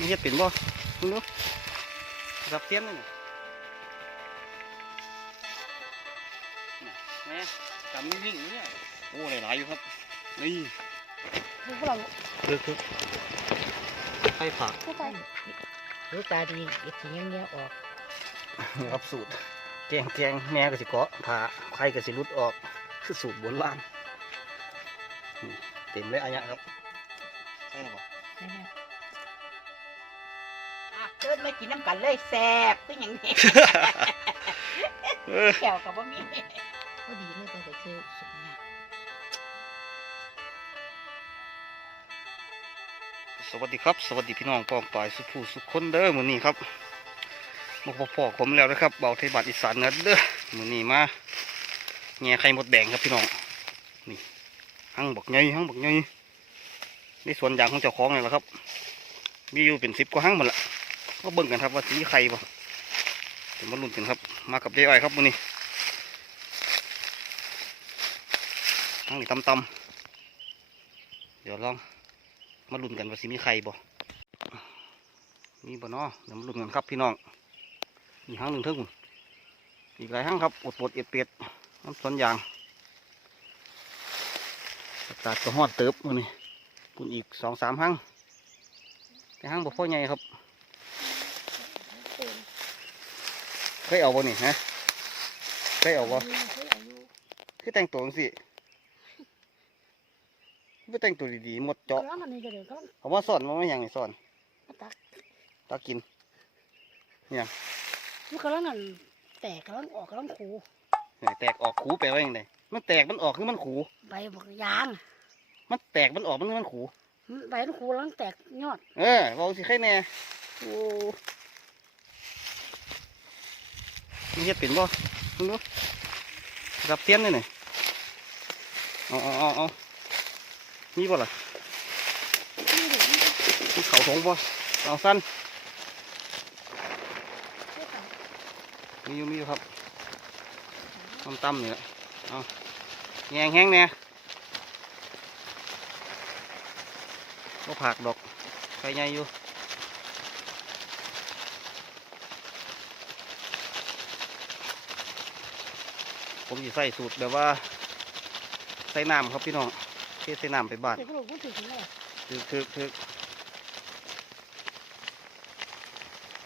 มีเฮ็ดเป็นบ่มึงดูรับเทียนนี่น่ะแม่กำนิ่งๆเนี่ยโอ้หลายๆอยู่ครับ นี่ดูพวกเราคือคือไข่ผักเข้าไปดูตาดีเอ็ดสีเงี้ยๆออกครับสูตรแกงแกงแม่ก็สิเกาะผ่าไข่ก็สิรุดออกคือสูตรโบราณนี่เต็มเลยอันเนี้ยครับใช่หรือเปล่าใช่ไหมอะ เดินมากินน้ำกันเลยแซ่บก็อย่างนี้เออแก้วกับว่ามีก็ดีเลยแต่จะเจอสุกเนี่ยสวัสดีครับ สวัสดีพี่น้องปองปายสุภูสุขคนเด้อมื้อนี้ครับมาพบพ่อผมแล้วนะครับเบาไทยบัตรอีสานเนื้อเด้อมื้อนี้มาแง่ไข่มดแดงครับพี่น้องนี่หั่งบักใหญ่หั่งบักใหญ่ในสวนยางของเจ้าของนี่แหละครับ มีอยู่เป็นสิบกว่าหั่งหมดละ ก็เบิ่งกันครับว่าสีไข่บ่เดี๋ยวมาลุ้นกันครับ มากับเจ๊อ้อยครับมื้อนี้หั่งนี่ตำๆเดี๋ยวลองมาลุ้นกันว่าสิมีใครบ่มีบ่เนาะเดี๋ยวมาลุ้นกันครับพี่น้องมีห้างหนึ่งเท่าคุณอีกหลายห้างครับอดปวดเอ็ดเปียดน้ำสวนยางตาดก็ฮอดเติบมื้อนี้คุณอีกสองสามห้างแต่ห้างบ่พ่อใหญ่ครับ เคยเอาบ่นี่ฮะเคยเอาบ่คือแต่งตัวจังสิคือแต่งตัวดีๆหมดเจาะกำลังอันนี้ก็เดี๋ยวกำลังเขาว่าสอนมันไม่ยังไงสอนตักตากินมันกำลังนั่นแตกกำลังออกกำลังขูเนี่ยแตกออกขูไปลว่าอย่างไรมันแตกมันออกคือมันขูใบบอกยาง มันแตกมันออกมันคือมันขูใบมันขูกำลังแตกยอด เออเบาสิใครแน่โอ้ มีเฮ็ดเป็นบ่มึงดูรับเทียนเลยนี่เอาเอาเอาเอามีบ่ล่ะมีเขาถงบ่เอาสั้นมีอยู่มีอยู่ครับต้มตั้มนี่แหละเอาแงงแห้งแน่ก็ผักดอกไข่ใหญ่อยู่ ผมจะใส่สูตรแบบว่า ใส่น้ำครับพี่น้องเทใส่น้ำไปบ้านเดี๋ยวพวกเราพูดถึงอะไรคือคือคือ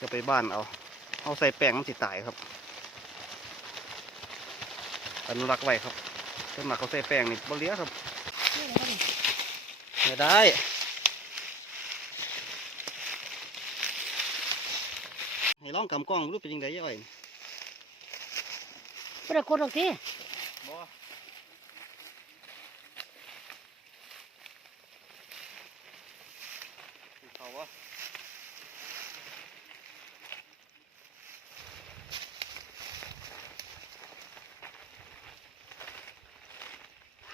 จะไปบ้านเอา เอาใส่แป้งมันสิตายครับอนุรักษ์ไว้ครับถ้ามาเขาใส่แป้งนี่บเลี้ยครับนี่อะไรกันนี่ไม่ได้ให้ลองกำกล้องรู้เป็นยังไงย่อย ไม่ได้กดหรอกทีบ่เขาวะ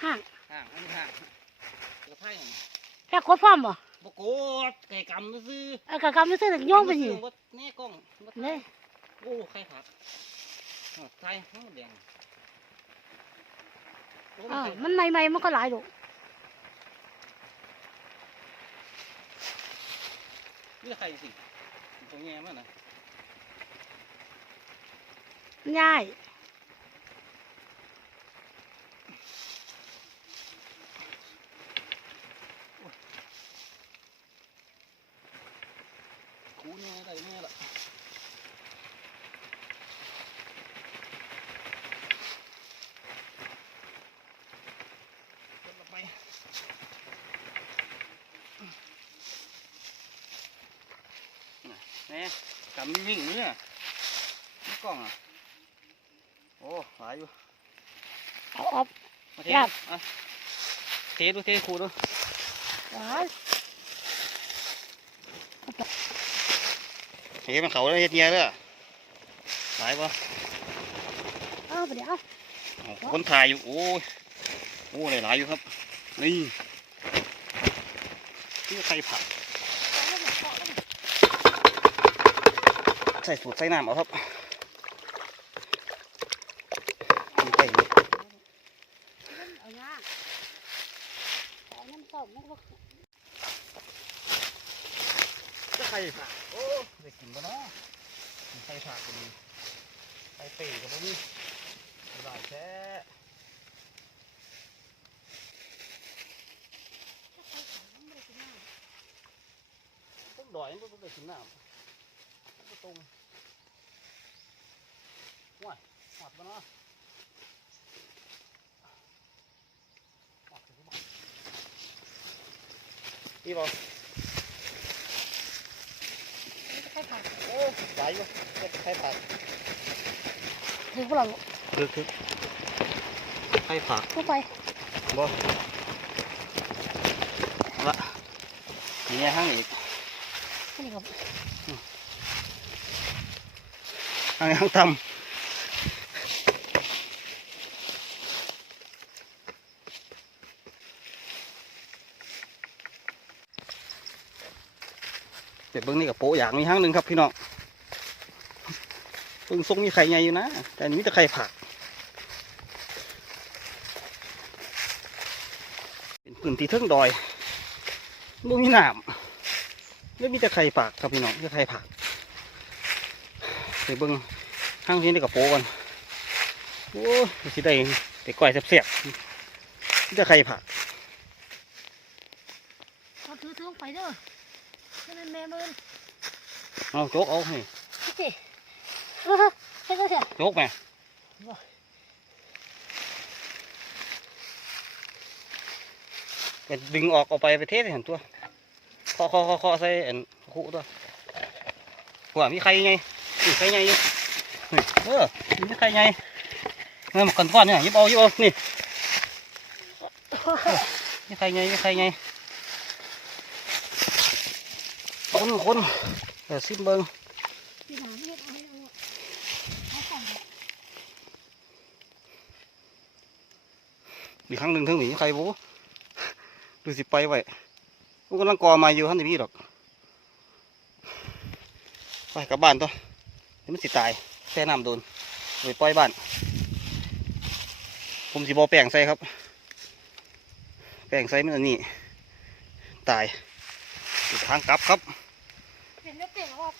ห่างห่างอันนี้ห่างกระไพ่แค่กดพร้อมบ่บกดไก่กำซื้อเออกะกำไม่ซื้อแต่โย่องไปสิวัดแน่กล้องวัดเนี่ยโอ้ไข่ผักอ้าวไข่ห้องแดงโอ้อ้าวไข่มันใหม่ๆมัน ก็หลายดอกนี่ไข่สิตรงแง่มันนะง่าย คูแง่ได้แง่ละกดลงไปน่ะแน่กำนิ่งๆเนี่ยนี่กล้องอะ โอ้หลายอยู่เอาออก มาเทครับ อะเทดูเทคูดูหวานเทมันเขาแล้วเฮ็ดเงี้ยเลยหลายปะเอาไปเดี๋ยวเอาอ้าวคนถ่ายอยู่ โอ้ยโอ้หลายหลายอยู่ครับ นี่นี่ใส่ผัก ใส่สูตรใส่น้ำเอาครับมีไก่อยู่เอาง่ายเอาน้ำส้มมันก็เไข่ผักโอ้ได้กินปะเนาะไข่ผักก็มีไข่เป๋ก็บ่มีได้แท้ดอยมันบ่ได้กินน้ำ ตรงว้ายหอดปะเนาะหอดถึงบ่นี่บ่ใช่ผักโอ้ไหวอยู่เฮ็ดไข่ผักถึงพวกเราคือคือไข่ผักเข้าไปบ่เอาละทีนี้ห้างอีกนี่ครับ ห้างห้างทำเดี๋ยวเบิ้งนี่กับโปะอย่างมีห้างหนึ่งครับพี่น้องเบิ้งทรงมีไข่ใหญ่อยู่นะ แต่นี้มีแต่ไข่ผักเป็นพื้นที่เทิงดอยบ่มีน้ำไม่มีแต่ไข่ผักครับพี่น้องแต่ไข่ผัก เดี๋ยวเบิ้งห้างที่นี่กับโปะกันโอ้ยสิได้แต่ก้อยแซ่บๆมีแต่ไข่ผักเอาถือถือลงไปเด้อนี่มันแม่มือเอาโจกเอาให้พี่เจ๊เออใช่ก็ใช่โจกไหมก็ดึงออกเอาไปไปเทศให้เห็นตัวเคาะเคาะเคาะเคาะใส่อันคู่ตัวหัวมีใครไง มีใครไงอยู่นี่เออมีใครไงเมื่อมากันก้อนเนี่ยยิบเอายิบเอานี่มีใครไงมีใครไงคนคนเดี๋ยวซิมเบิงพี่หนาเฮ็ดเอาให้เอาเอาของอีกครั้งหนึ่งทั้งหนีใครบูดูสิไปไว้กูกำลังกอมาอยู่ท่านที่มีดอก ไปกลับบ้านตัว เดี๋ยวมันสิตายแช่น้ำโดนไปปล่อยบ้าน ผมสิบอแป้งใส่ครับ แป้งใส่มันอันนี้ ตายอีกทางกลับครับเป็นเนื้อเป็ดออก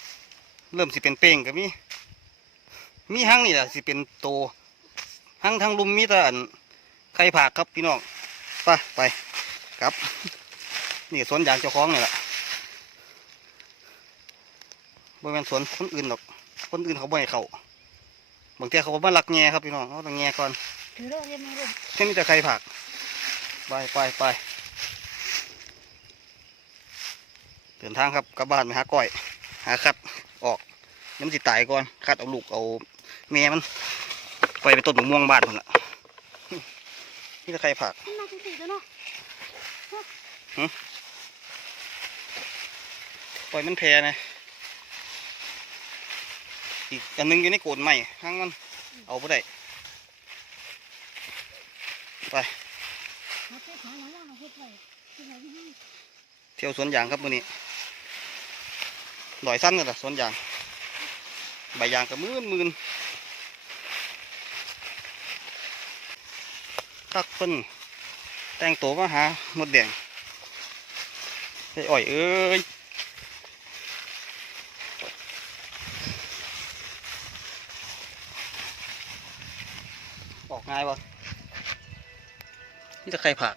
เริ่มสิเป็นเป้งกับมีมีหั่งนี่แหละสิเป็นโตหั่งทางลุมมีแต่อันไข่ผักครับพี่น้องไปไปครับ นี่สวนยางเจ้าของนี่แหละบ่แม่นสวนคนอื่นหรอก คนอื่นเขาบ่ให้เขาบางทีเขาบ่มาลักแง่ครับพี่น้องเขาต้องแง่ก่อนถือเด้อเรียนมาเด้อแค่มีแต่ไข่ผักไปไปไปเดินทางครับกลับบ้านไปหาก้อย หาคัดออกน้ำสิตายก่อนคัดเอาลูกเอาแม่มันไปไปต้นมะม่วงบ้านคนละนี่ตะไคร่ผักมันมาจริงๆแล้วเนาะปล่อยมันแพร่นะ อีกอันหนึงอยู่ในโกนใหม่ห้างมันเอาไปได้ไปเที่ยวสวนยางครับมื้อนี้ดอยสั้นกันละสวนยางใบยางก็มื่นมื่นตักเพิ่นแต่งตัวมาหาหมดแดงไอ้อ่อยเอ้ยออกง่ายบ่นี่ จะใครผัก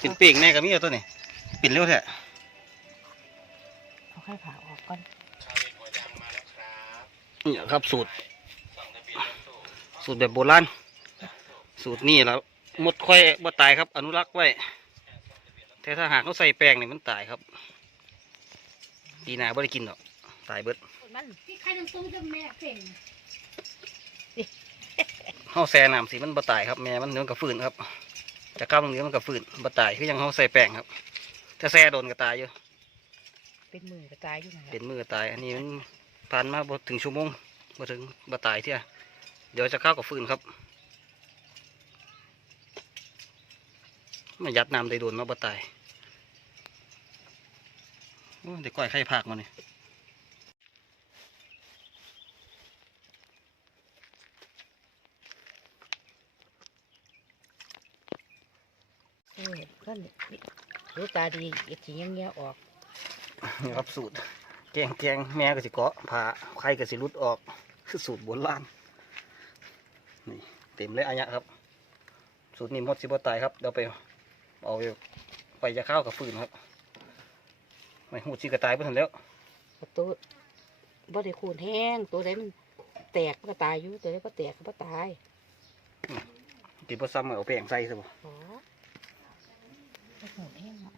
เป็นเป่งแน่กับมีเอาตัวนี้ปิ่นเร็วแท้เอาไข่ผักออกก่อนนี่ครับสูตร สูตรแบบโบราณสูตรนี่แล้วหมดค่อยบ่ตายครับ อนุรักษ์ไว้ แต่ถ้าหากเขาใส่แป้งนี่มันตายครับ ดีนาบ่ได้กินหรอกตายเบิดมันที่ใครน้ำต้มจะแม่เป็ด เฮาแซ่น้ำสิมันบ่ตายครับแม่มันเนื้อมันก็ฟื้นครับจะก้าวเนื้อมันก็ฟื้นบ่ตายคือยังเฮาใส่แป้งครับถ้าแซ่โดนก็ตายอยู่เป็นมือกระจายอยู่นั่นแหเป็ละนมือก็ตาย อันนี้มันผ่านมาบ่ถึงชั่วโมงบ่ถึงบ่ตายเที่ยเดี๋ยวจะเข้าวกับฟื้นครับมายัดน้ำได้โดนมาบ่ตายโอ้เด็กก้อยไข่ผักมาเนี่ย เออก็รู้ตาดีอีกทียังเงี้ยออกนี่ครับสูตรแกงแกงแม่ก็สิเกาะผ่าไข่ก็สิรุดออกคือสูตรโบราณนี่เต็มเลยอันเนี้ยครับ สูตรนี้หมดสิบ่ตายครับเดี๋ยวไปเอาไปไปจะข้าวกับฟืนครับไม่หูสิกระตายไปถึงแล้วตัวบ่ได้คูนแห้งตัวใดมันแตกมันก็ตายอยู่ตัวใดบ่แตกก็บ่ตายกินพอซ้ำเอาแป้งใส่ซะบ่ อ๋อบ่คูนแห้งเนาะ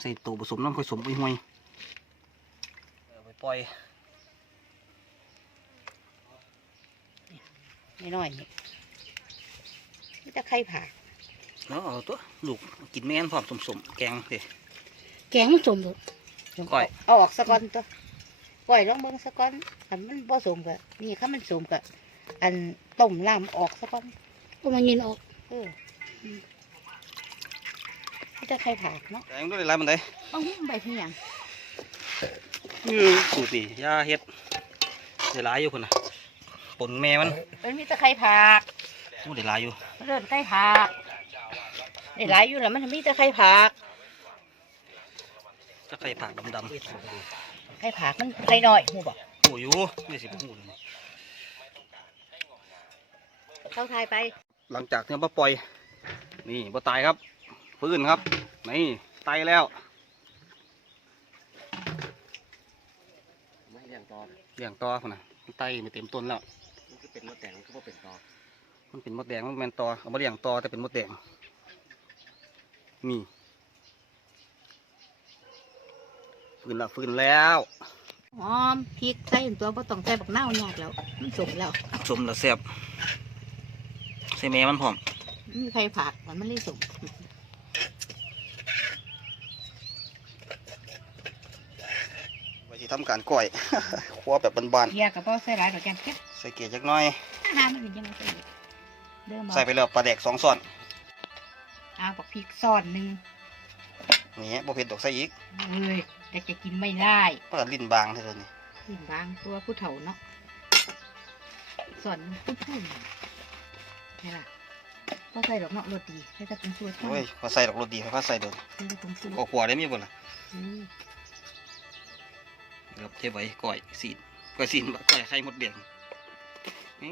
ใส่ตัวผสมน้ำผสมไปห่วยเอาไปปล่อยน้อยๆนี่มีแต่ไข่ผักแล้วเอาตัวลูกกินแม่นพร้อมสมๆแกงสิแกงมันสมบูรณ์ก้อยเอาออกซะก่อนตัวก้อยลองเบิ่งซะก่อนคันมันบ่สมก็นี่คันมันสมก็อันต้มน้ำออกซะก่อน ก็มายินออกเอออืมมีแต่ไข่ผักเนาะแกงด้วยหลายมันได้เอาหุ้มใบที่หยังสูตรนี่ยาเฮ็ดได้หลายอยู่คนน่ะปนแม่มันมันมีแต่ไข่ผักอู้ได้หลายอยู่เริ่มไข่ผักได้หลายอยู่แล้วมันมีแต่ไข่ผักจะไข่ผักดำไข่ผักมันไข่น้อยหูบอกๆหูอยู่นี่สิหูเลยเข้าทายไป หลังจากที่เราปล่อย นี่บ่ตายครับฟื้นครับ นี่ตายแล้วไม่เลี้ยงต่อเลยเลี้ยงต่อคนน่ะมันไตไม่เต็มต้นแล้วมันคือเป็นมดแดงมันคือว่าเป็นต่อมันเป็นมดแดงมันแมนตอเอามาเลี้ยงตอแต่เป็นมดแดงนี่ฟื้นและฟื้นแล้วหอมพริกใส่ตัวบ่ต้องใส่บักนาวยากแล้วมันสมแล้วสมและแซ่บใส่แม่มันพร้อมมันมีไข่ผักมันไม่ได้สมไว้ที่ทำการก้อย ครัวแบบบานเกียกับพ่อใส่หลายดอกแกงเค็มๆใส่เกลือจักหน้อย อาหารมันเป็นยังไงใส่อีกเดิมใส่ไปแล้วปลาแดกสองส่วนเอาบักพริกซ่อนหนึ่งนี่บ่เผ็ดดอกใส่อีกเอ้ยแต่จะกินไม่ได้เพราะลิ้นบางเท่านี้ กินบางตัวผู้เฒ่าเนาะส่วนผู้พู ดนี่ล่ะก็ใส่ดอกเนาะโรตีให้กับเป็นสูตรโอ้ยพอใส่ดอกโรตีพอใส่โดนให้กับเป็นสูตรก็ขวได้มีบ่ล่ะอืมครับเทไว้ก้อยสีนก้อยสีนก้อยไข่มดแดง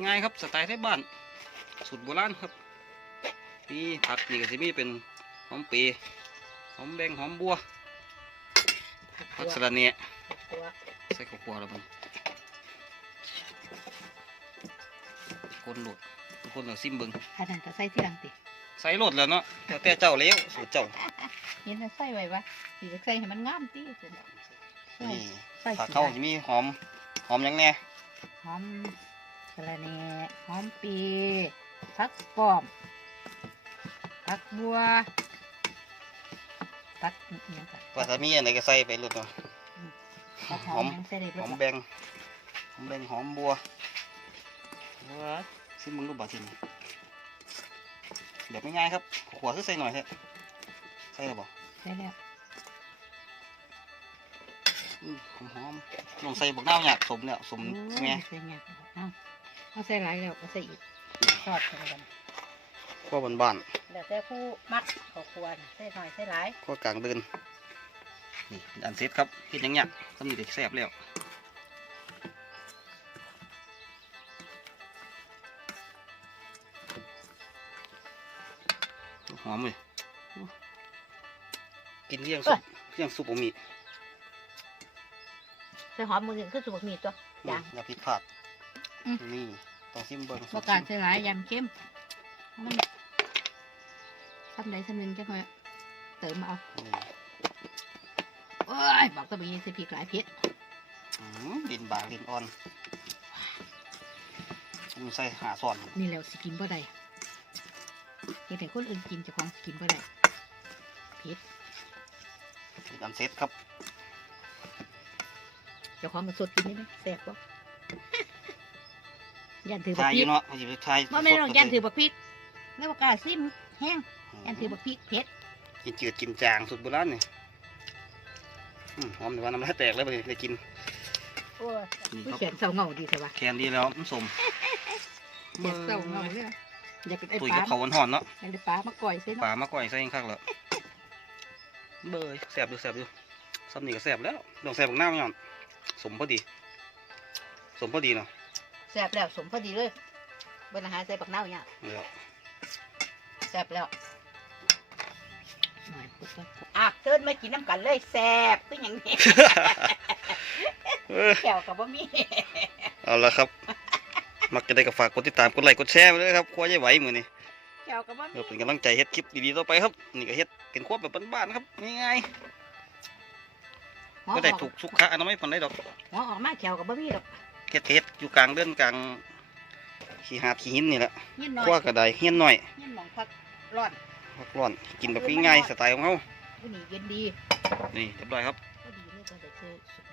ง่ายๆครับสไตล์ไทยบ้านสูตรโบราณครับนี่ผักนี่ก็จะมีเป็นหอมเปรย์หอมแบงหอมบัวผักสะระเนะตัวใส่ข้าวคั่วแล้วมันคนโหลด ทุกคนเราซิมเบิงอันนั้นก็ใส่ที่หลังติใส่โหลดแล้วเนาะแต่แต่เจ้าแล้วสูตรเจ้าเห็นมันใส่ไว้วะสีก็ใส่ให้มันงามติเสร็จแล้วใส่นี่ใส่ผักเข้าจะมีหอมหอมหยังแน่หอมสะระแหน่หอมปีผักป้อมผักบัวผักอิหยังก่อนว่าถ้ามีอะไรก็ใส่ไปโหลดเนาะผักหหออมมหยังใส่ได้หเบิอดมบ่แบงหอมแบงหอมบัว ว้าซิมึงรูปบาทินแบบง่ายๆครับ ขวาคือใส่หน่อยเถอะใส่หรือเปล่าใส่แล้วหอมหอมๆลงใส่บักนาวหยาดสมแล้วสมโอ้ยแม่ใส่หยาบเอาเอาใส่หลายแล้วก็ใส่อีกทอดกันกันขั้วบ้านเดี๋ยวแต่ผู้มักขอควรใส่หน่อยใส่หลายๆขั้วกลางเดินนี่อันเซ็ตครับเห็นยังหยักทำนี่เด็กแซ่บแล้ว หอมเลยกินเลี้ยงสุปเลี้ยงสุปบะหมี่ใส่หอมมือหนึ่งคือสุกมีตัวนี่ย่างอย่าผิดพลาดอืมนี่ต้องซิมเบิ้งประกาศใส่หลายยำเข้มมันทำได้สำนึงจังเลยเติมเอานี่โอ้ยบอกตัวนี้ใส่พริกหลายเผ็ดอืมดินบางดินอ่อนมันใส่หาส่วนนี่แล้วสิกินบ่ได้ เฮ็ดให้คนอื่นกินเจ้าของสิกินบ่ได้เผ็ดอันเซ็ตครับเจ้าของก็สดกินนี่นะแซ่บบ่ ยันถือบัทากยพอริยู่กเนาะเขาจะไปทายบ่แม่นหรอกสดๆยันถือบักพริก แล้วบ่กล้าซิมแห้งยันถือบักพริกเผ็ดกินจืดกินจางสุดโบราณนี่อืมหอมแต่ว่าน้ำลายแตกแล้วไปได้กินโอ้ยนี่ผู้ครับเขียนเศร้าเหงาดีใช่ปะแคนดีแล้วมันสมเขียนเศร้าเหงาเลย อยากเป็นไอ้ตุยปลากับเขาวหอนๆเนาะอยากได้ปลามาก่อยใส่ปลาเนาะมาก่อยใส่ข้างแล้วเบยแสบอยู่แสบอยู่ซ้ำนี่ก็แสบแล้วดองแสบของหน้ามันหย่อนสมพอดี สมพอดีเนาะแซ่บแล้วสมพอดีเลยเวลาหาใส่ปักเน่าเนี่ยเดี๋ยวแซ่บแล้วหน่อยพุทธอะเชิญมากินน้ำกันเลยแซ่บก็อย่างนี้เออแก้วกับบ่มีเอาละครับ มักจะได้ก็ฝากกดติดตามกดไลค์กดแชร์ไปเลยครับครัวใหญ่ไหวมือนี่แก้วกับบ่มีเพื่อเป็นกำลังใจเฮ็ดคลิปดีๆต่อไปครับนี่ก็เฮ็ดเป็นครัวแบบบ้านๆครับง่ายหัวๆอไม่ได้อกถูกสุขะอนามัยปานใดดอกหัวออกมาแก้วกับบ่มีหรอกเฮ็ดเฮ็ดอยู่กลางเดินกลางขี้หาดขี้หินนี่แหละยินหน่อครัวยกระไดเฮียนหน่อยยินหมองพักร้อนพักร้อนกินแบบง่ายๆสไตล์ของเฮาผู้นี้เย็นดีนี่เรียบร้อยครับก็ดีเลยก็ได้เจอสุด